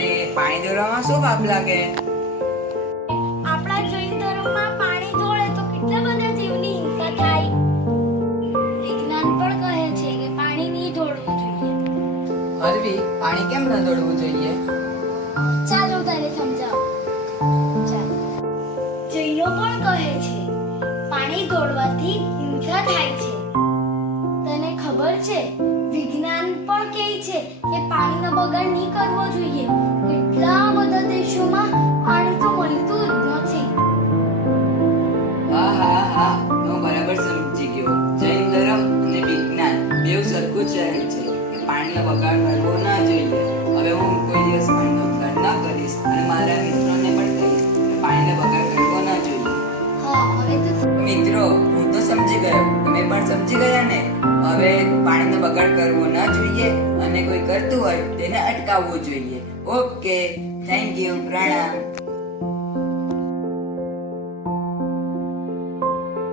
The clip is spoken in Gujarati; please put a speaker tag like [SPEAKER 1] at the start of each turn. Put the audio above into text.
[SPEAKER 1] ધર્મમાં શું પાપ લાગે?
[SPEAKER 2] આપણા જૈન ધર્મમાં પાણી ઢોળે તો કેટલા બધા જીવની હિંસા થાય? વિજ્ઞાન પણ કહે છે કે પાણી નહીં ઢોળવું જોઈએ.
[SPEAKER 1] હરવી પાણી કેમ ન દોડવું જોઈએ?
[SPEAKER 2] ચાલો તને સમજાવું. જૈનો પણ કહે છે પાણી ઢોળવાથી હિંસા થાય છે. તને ખબર છે વિજ્ઞાન પણ કહે છે કે પાણીનો બગાડ નહીં કરવો જોઈએ. કેટલા બધા દેશોમાં પાણી તો મળતું જ નથી.
[SPEAKER 1] હા હા હા. હું બરાબર સમજી ગયો. જૈન ધર્મ અને વિજ્ઞાન. બેવ સરખું જ રહે છે પાણીનો બગાડ કરવો ના જોઈએ. હવે હું કોઈ દિવસ પાણીનો બગાડ ના કરીશ અને મારા મિત્રોને પણ કહીશ કે પાણીનો બગાડ કરવો ના જોઈએ.
[SPEAKER 2] હા હવે તો
[SPEAKER 1] મિત્રો હું તો સમજી ગયો. તમે પણ સમજી ગયા ને? હવે પાણીનો બગાડ કરવો ના જોઈએ કોઈ કરતું હોય તેને અટકાવવું જોઈએ. ઓકે થેન્ક યુ પ્રણામ.